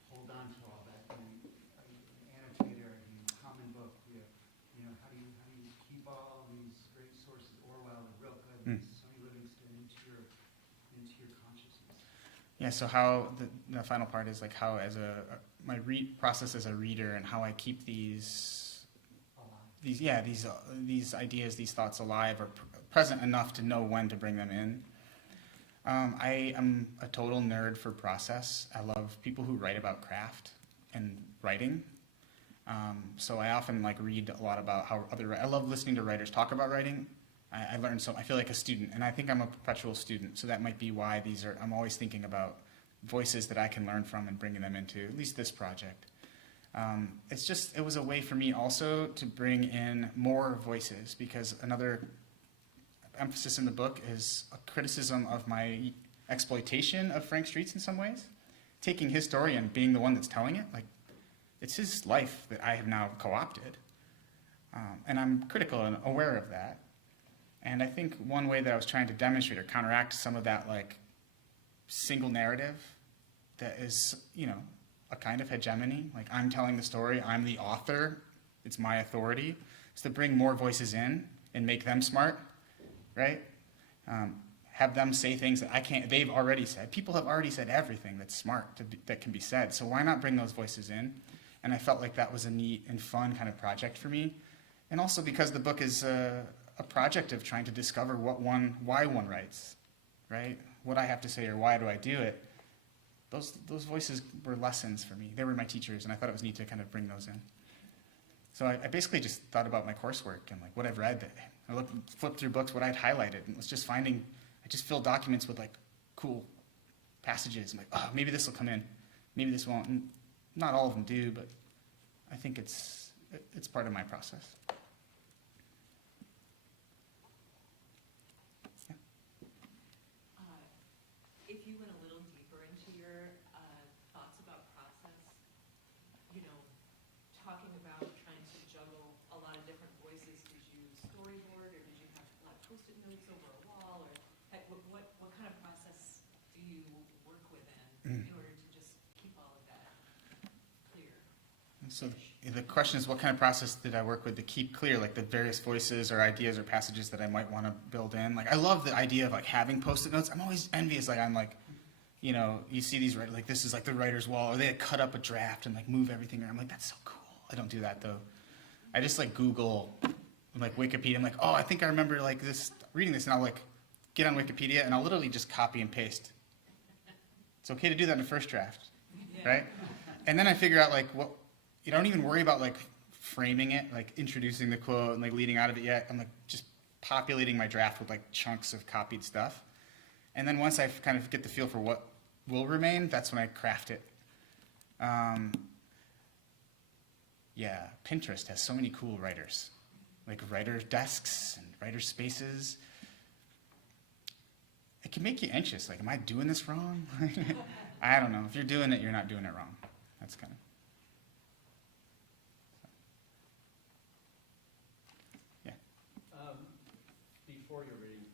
hold on to all that? Are you an annotator? Are you common book? How do you keep all these great sources, Orwell and Rilke and Sonny Livingston into your consciousness? Yeah, so how the final part is how as my process as a reader and how I keep these these ideas, these thoughts alive or present enough to know when to bring them in. I am a total nerd for process. I love people who write about craft and writing. So I often read a lot about how I love listening to writers talk about writing. I learn so, I feel like a student, and I think I'm a perpetual student, so that might be why I'm always thinking about voices that I can learn from and bringing them into at least this project. It was a way for me also to bring in more voices, because another emphasis in the book is a criticism of my exploitation of Frank Streets in some ways. Taking his story and being the one that's telling it, it's his life that I have now co-opted. And I'm critical and aware of that. And I think one way that I was trying to demonstrate or counteract some of that single narrative that is, a kind of hegemony, I'm telling the story, I'm the author, it's my authority, is to bring more voices in and make them smart, right? Have them say things that I can't, they've already said. People have already said everything that's smart that can be said, so why not bring those voices in? And I felt like that was a neat and fun kind of project for me. And also because the book is a project of trying to discover why one writes, right? What I have to say or why do I do it. Those voices were lessons for me. They were my teachers, and I thought it was neat to kind of bring those in. So I basically just thought about my coursework and what I've read. I flipped through books, what I'd highlighted, and was just I just filled documents with cool passages. I'm oh, maybe this will come in, maybe this won't. And not all of them do, but I think it's part of my process. If you went a little deeper into your thoughts about process, talking about trying to juggle a lot of different voices, did you storyboard or did you have Post-it notes over a wall, or what kind of process do you work within in order to just keep all of that clear? So the question is, what kind of process did I work with to keep clear, the various voices or ideas or passages that I might want to build in? I love the idea of having Post-it notes. I'm always envious. You see these this is the writer's wall, or they cut up a draft and move everything around. I'm that's so cool. I don't do that though. I just Google, Wikipedia. I'm oh, I think I remember reading this, and I'll get on Wikipedia and I'll literally just copy and paste. It's okay to do that in the first draft, right? And then I figure out what. You don't even worry about framing it, introducing the quote and leading out of it yet. I'm just populating my draft with chunks of copied stuff. And then once I kind of get the feel for what will remain, that's when I craft it. Pinterest has so many cool writers, writer desks and writer spaces. It can make you anxious. Am I doing this wrong? I don't know. If you're doing it, you're not doing it wrong. That's kind of. Before your reading,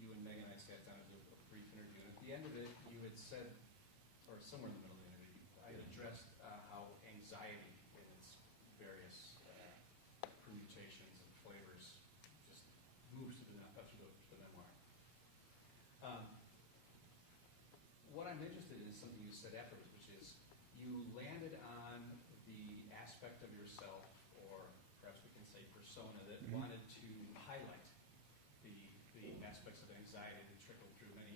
you and Meg and I sat down to do a brief interview, and at the end of it, you had said, or somewhere in the middle of the interview, I had addressed how anxiety in its various permutations and flavors just moves through the memoir. What I'm interested in is something you said afterwards, which is you landed on the aspect of yourself, or perhaps we can say persona, that wanted to highlight the aspects of anxiety that trickle through many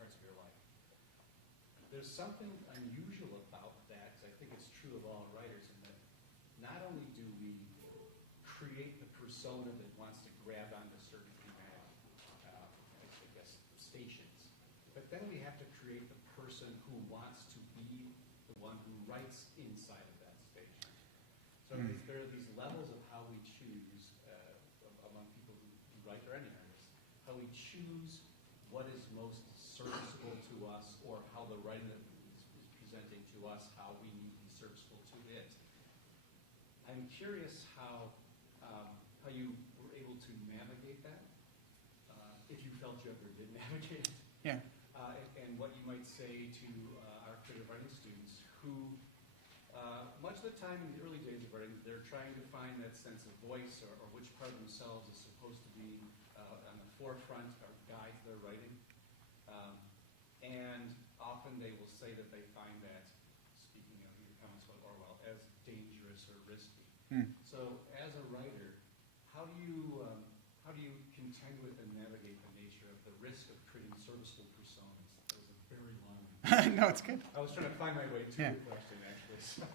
parts of your life. There's something unusual about that, because I think it's true of all writers, in that not only do we create the persona that wants to grab onto certain stations, but then we have to create the person who wants to be the one who writes inside of that station. So there are these levels of how we choose among people who write, or any artist, how we choose what is most serviceable to us, or how the writing that is presenting to us, how we need to be serviceable to it. I'm curious how you were able to navigate that, if you felt you ever did navigate it. Yeah. And what you might say to our creative writing students who, much of the time in the early days of writing, they're trying to find that sense of voice, or which part of themselves is supposed to be on the forefront or guide their writing. And often they will say that they find that, speaking of your comments about Orwell, as dangerous or risky. So as a writer, how do you contend with and navigate the nature of the risk of creating serviceable personas? That was a very long. No, it's good. I was trying to find my way to Yeah. the question, actually.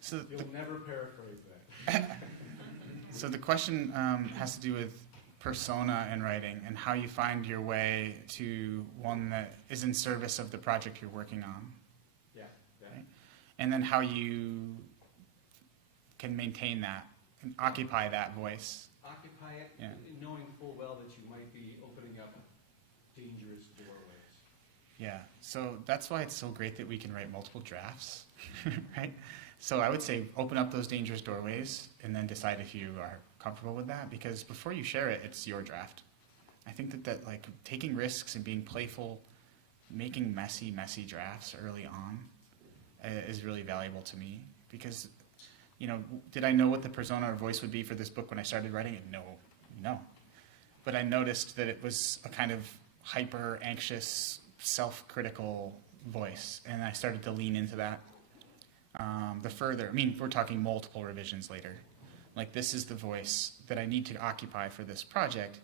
So You'll never paraphrase that. So the question has to do with persona in writing and how you find your way to one that is in service of the project you're working on, Yeah, yeah. right? And then how you can maintain that and occupy that voice. Occupy it, Yeah. knowing full well that you might be opening up dangerous doorways. Yeah, so that's why it's so great that we can write multiple drafts, right? So I would say open up those dangerous doorways and then decide if you are comfortable with that, because before you share it, it's your draft. I think that like taking risks and being playful, making messy drafts early on is really valuable to me, because, you know, did I know what the persona or voice would be for this book when I started writing it? No. But I noticed that it was a kind of hyper anxious, self-critical voice, and I started to lean into that. We're talking multiple revisions later. Like, this is the voice that I need to occupy for this project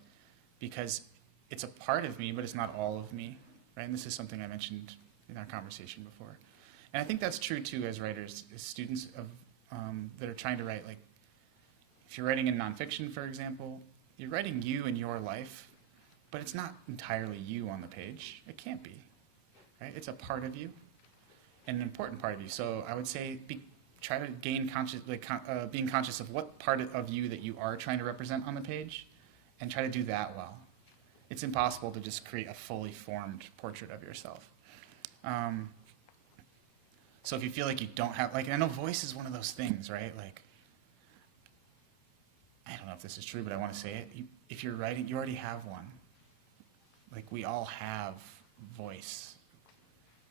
because it's a part of me, but it's not all of me, right? And this is something I mentioned in our conversation before. And I think that's true too as writers, as students of that are trying to write. Like, if you're writing in nonfiction, for example, you're writing you and your life, but it's not entirely you on the page. It can't be, right? It's a part of you, and an important part of you. So I would say try to gain being conscious of what part of you that you are trying to represent on the page, and try to do that well. It's impossible to just create a fully formed portrait of yourself. So if you feel like you don't have, like, I know voice is one of those things, right? Like, I don't know if this is true, but I want to say it. If you're writing, you already have one. Like, we all have voice.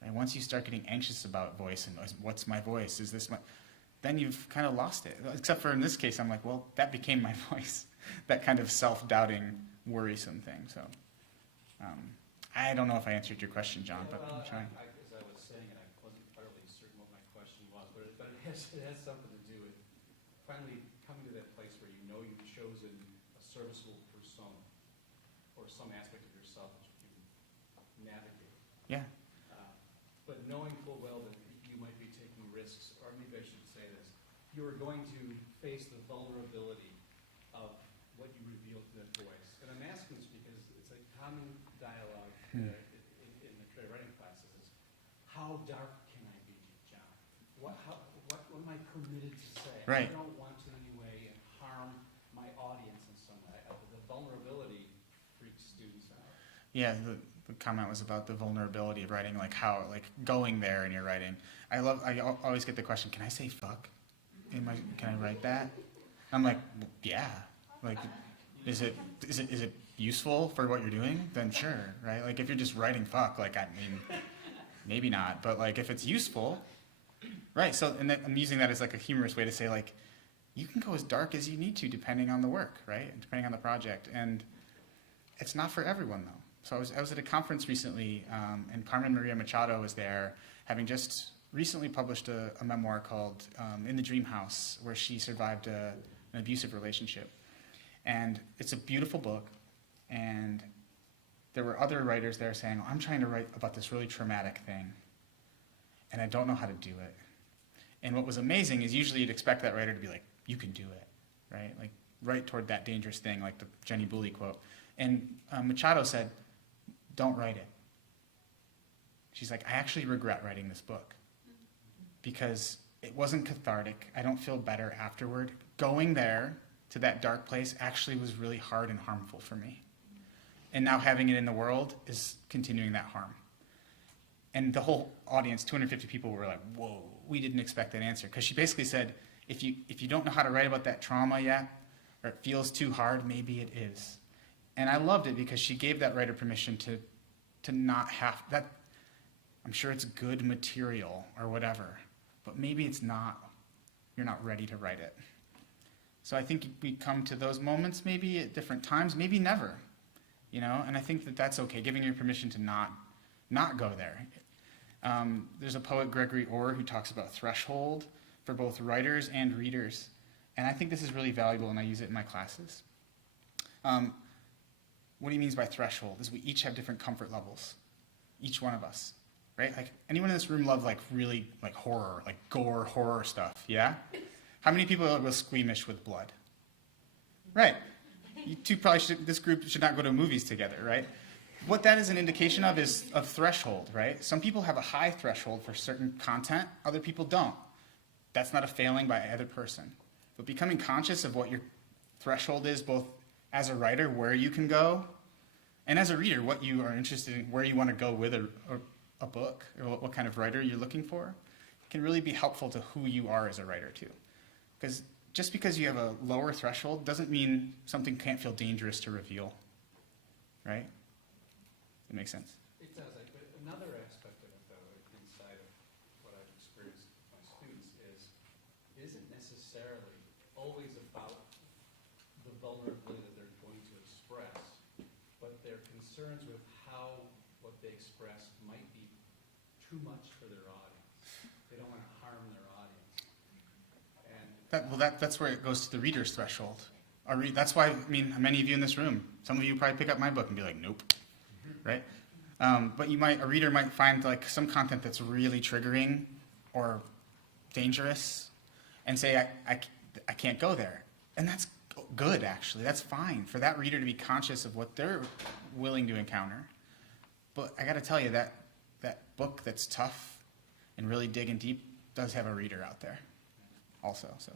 And once you start getting anxious about voice and what's my voice, is this my, then you've kind of lost it. Except for in this case, I'm like, well, that became my voice. That kind of self-doubting, worrisome thing. So I don't know if I answered your question, John, but I'm trying. As I was saying it, I wasn't utterly certain what my question was, but it has something to do with finally coming to that place where you know you've chosen a serviceable persona or some aspect of yourself that you can navigate. Yeah. But knowing full well that you might be taking risks, or maybe I should say this, you are going to face the vulnerability of what you reveal to that voice. And I'm asking this because it's a common dialogue in the creative writing classes is, how dark can I be, John? What am I permitted to say? Right. I don't want to in any way harm my audience in some way. The vulnerability freaks students out. Yeah, the comment was about the vulnerability of writing, like how, like going there in your writing. I always get the question, can I say fuck? Can I write that? I'm like, well, yeah. Like, is it useful for what you're doing? Then sure, right? Like, if you're just writing fuck, like, I mean, maybe not. But like, if it's useful, right? So, and I'm using that as like a humorous way to say, like, you can go as dark as you need to depending on the work, right? And depending on the project. And it's not for everyone though. So I was at a conference recently, and Carmen Maria Machado was there, having just recently published a memoir called In the Dream House, where she survived an abusive relationship. And it's a beautiful book, and there were other writers there saying, I'm trying to write about this really traumatic thing, and I don't know how to do it. And what was amazing is usually you'd expect that writer to be like, you can do it, right? Like, right toward that dangerous thing, like the Jenny Booley quote. And Machado said, don't write it. She's like, I actually regret writing this book because it wasn't cathartic. I don't feel better afterward. Going there to that dark place actually was really hard and harmful for me. And now having it in the world is continuing that harm. And the whole audience, 250 people, were like, whoa, we didn't expect that answer. Because she basically said, if you don't know how to write about that trauma yet, or it feels too hard, maybe it is. And I loved it because she gave that writer permission to not have that. I'm sure it's good material or whatever, but maybe it's not. You're not ready to write it. So I think we come to those moments maybe at different times, maybe never, you know. And I think that that's okay, giving your permission to not go there. There's a poet, Gregory Orr, who talks about threshold for both writers and readers, And I think this is really valuable, and I use it in my classes. What he means by threshold is we each have different comfort levels, each one of us, right? Like anyone in this room love like really like horror, like gore, horror stuff, yeah? How many people are real squeamish with blood? Right. You two probably should, this group should not go to movies together, right? What that is an indication of is of threshold, right? Some people have a high threshold for certain content, other people don't. That's not a failing by either person. But becoming conscious of what your threshold is, both as a writer, where you can go, and as a reader, what you are interested in, where you want to go with a book, or what kind of writer you're looking for, can really be helpful to who you are as a writer too. Because just because you have a lower threshold doesn't mean something can't feel dangerous to reveal, right? That makes sense. It does. But another aspect of it, though, inside of what I've experienced with my students is, it isn't necessarily always about the vulnerability that they're going to express, but their concerns with how what they express might be too much for their audience. They don't want to harm their audience. And That's where it goes to the reader's threshold. That's why, I mean, many of you in this room, some of you probably pick up my book and be like, nope, right? But a reader might find like some content that's really triggering or dangerous and say, I can't go there. And that's good, actually. That's fine for that reader to be conscious of what they're willing to encounter. But I got to tell you, that book that's tough and really digging deep does have a reader out there also. So,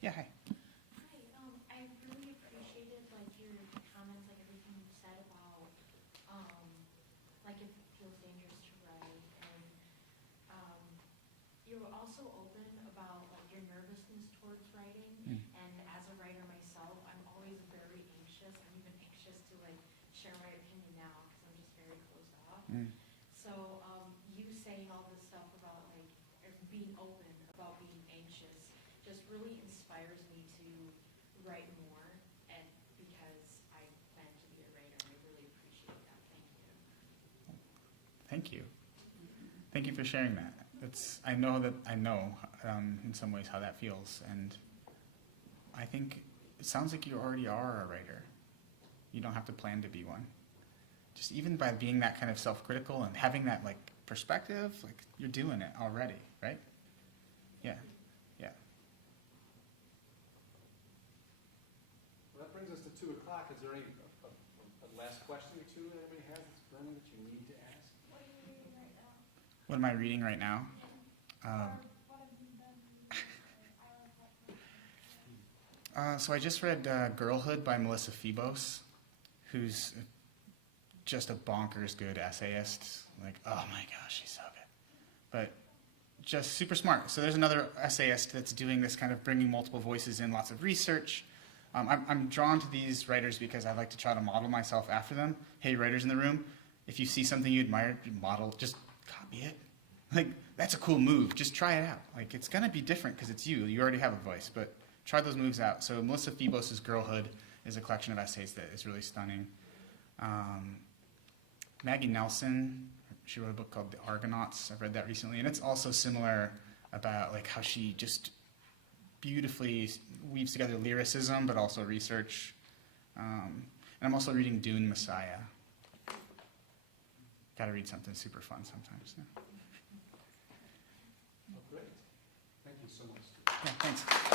yeah, hi. Hi, I really appreciated like your comments, like everything you said about like if it feels dangerous to write, and you were also open about like your nervousness towards writing. And as a writer myself, I'm always very anxious. I'm even anxious to like share my opinion now because I'm just very closed off. So you saying all this stuff about like being open about being anxious just really inspires me to write more, and because I plan to be a writer, and I really appreciate that. Thank you. Thank you. Thank you for sharing that. I know in some ways how that feels, and I think it sounds like you already are a writer. You don't have to plan to be one. Just even by being that kind of self-critical and having that like perspective, like you're doing it already, right? Yeah, yeah. well, that brings us to 2 o'clock. Is there any a last question or two that anybody has that's burning that you need to ask? What are you reading right now? What am I reading right now? What have you been reading? So I just read Girlhood by Melissa Febos, who's just a bonkers good essayist. Like, oh my gosh, she's so good. But just super smart. So there's another essayist that's doing this kind of bringing multiple voices in, lots of research. I'm drawn to these writers because I like to try to model myself after them. Hey, writers in the room, if you see something you admire, model, just copy it. Like, that's a cool move. Just try it out. Like, it's going to be different because it's you. You already have a voice, but try those moves out. So Melissa Febos' Girlhood is a collection of essays that is really stunning. Maggie Nelson, she wrote a book called The Argonauts. I've read that recently, and it's also similar about like how she just beautifully weaves together lyricism, but also research. And I'm also reading Dune Messiah. Got to read something super fun sometimes. Yeah. Oh, great. Thank you so much. Yeah, thanks.